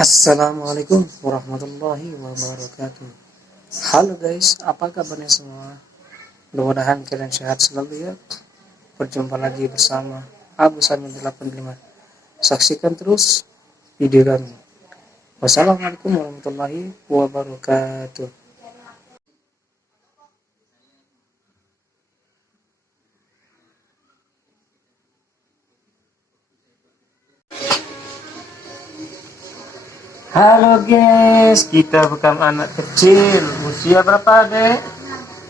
Assalamualaikum warahmatullahi wabarakatuh. Halo guys, apa kabarnya semua? Mudah-mudahan kalian sehat selalu ya. Berjumpa lagi bersama Abu Samin 85. Saksikan terus video kami. Wassalamualaikum warahmatullahi wabarakatuh. Halo guys, kita bukan anak kecil. Usia berapa dek?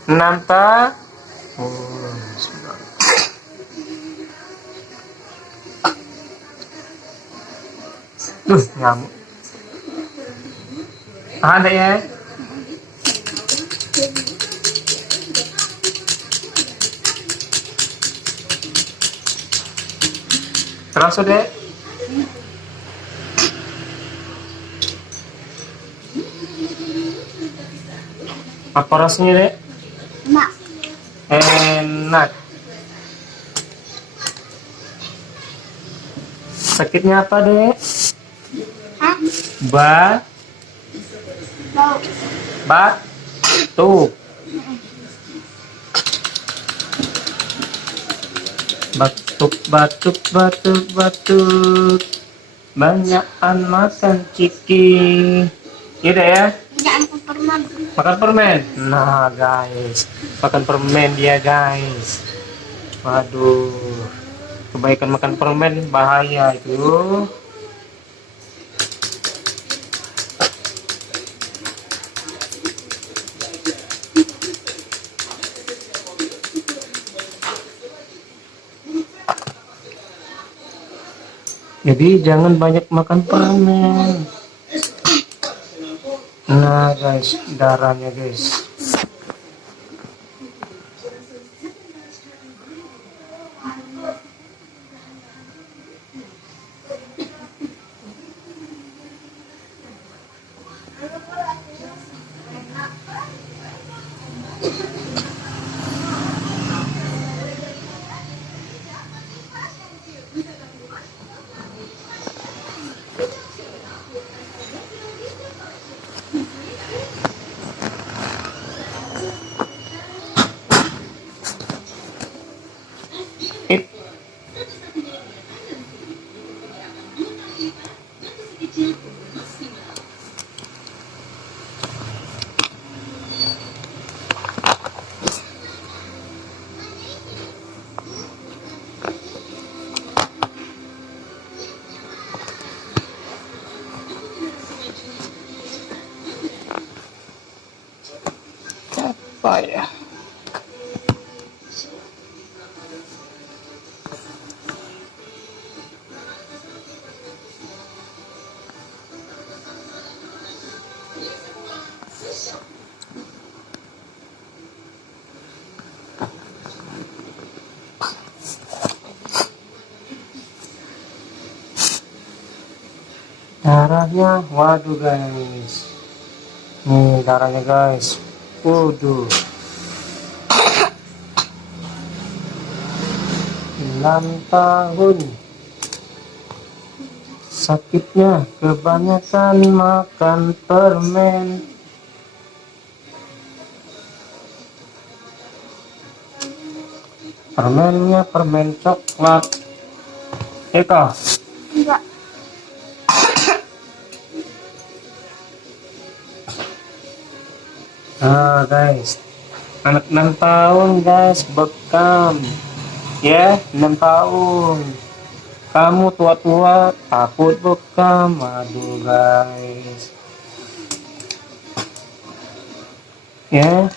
6 tahun. Oh, nyamuk. Ada ya? Terus dek? Apa rasanya dek? Enak. Enak. Sakitnya apa dek? Hah? Ba Bau. Batuk. Batuk. Banyakan makan ciki. Iya deh ya. Jangan permen. Makan permen. Nah guys, makan permen dia guys. Waduh, kebaikan makan permen bahaya itu. Jadi jangan banyak makan permen. Nah guys, darahnya guys. Ip. Apa ya? Darahnya, waduh guys. Nih darahnya guys. Waduh. 6 tahun. Sakitnya kebanyakan makan permen. Permennya permen coklat. Eka. Enggak. Nah guys, anak 6 tahun guys bekam ya, 6 tahun. Kamu tua-tua takut bekam. Aduh guys ya,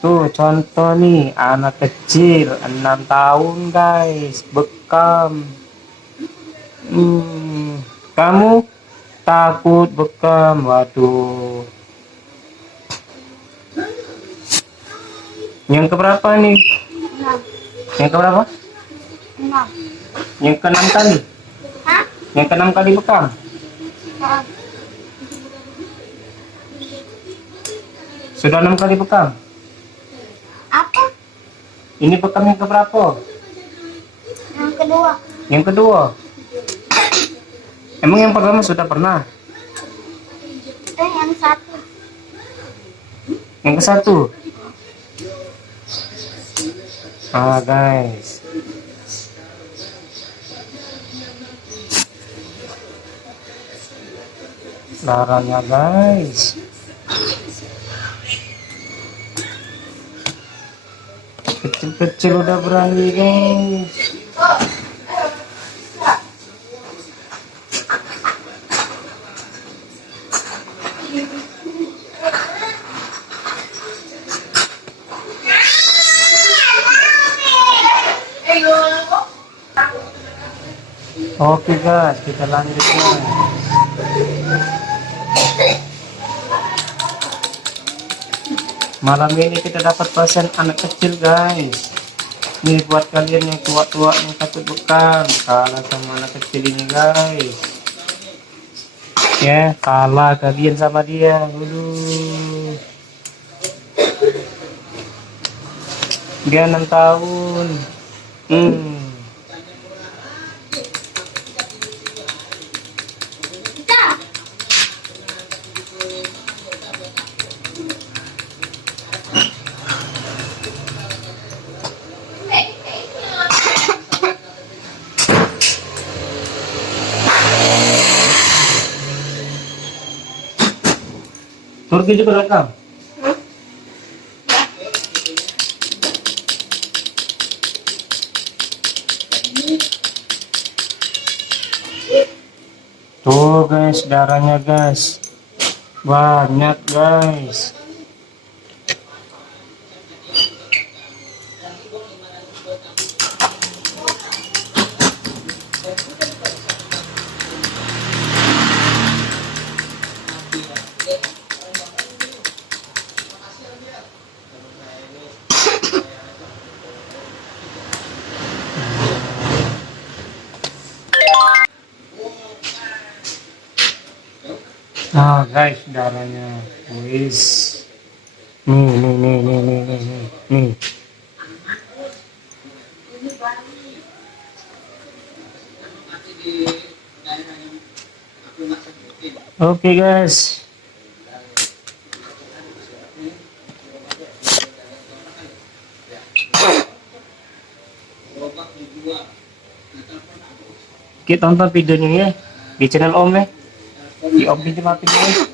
tuh contoh nih anak kecil 6 tahun guys bekam. Kamu takut bekam. Waduh, yang keberapa nih? 6. Yang keberapa? 6. Yang ke-6 kali? Hah? Yang ke-6 kali bekam? Hah? Sudah 6 kali bekam? Apa? Ini bekam yang keberapa? Yang kedua. Yang kedua? Emang yang pertama sudah pernah? yang satu. Yang ke satu. Guys. Darahnya guys. Kecil-kecil udah berani guys. Oke guys, kita lanjut guys. Malam ini kita dapat pesan anak kecil guys. Ini buat kalian yang tua-tua yang takut bekam, kalah sama anak kecil ini guys. Ya, kalah kalian sama dia. Dulu. Dia 6 tahun. Turki juga rekam. Tuh guys, darahnya guys. Banyak guys. Guys, darahnya. Wis. Nih. Oke guys. Kita tonton videonya ya di channel Om ya. Di Om pinjam HP-nya ya.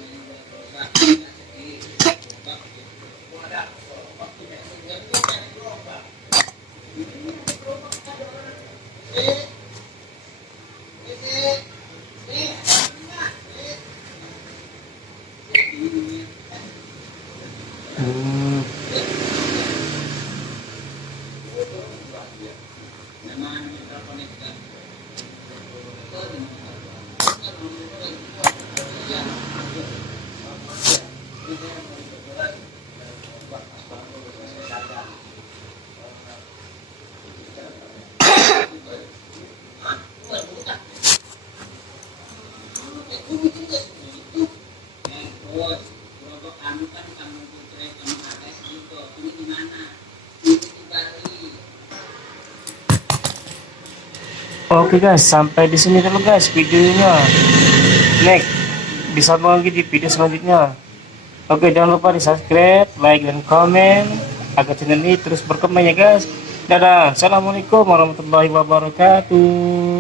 Oke guys, sampai di sini dulu guys videonya. Next, disambung lagi di video selanjutnya. Oke, jangan lupa di subscribe, like, dan komen agar channel ini terus berkembang ya guys. Dadah, assalamualaikum warahmatullahi wabarakatuh.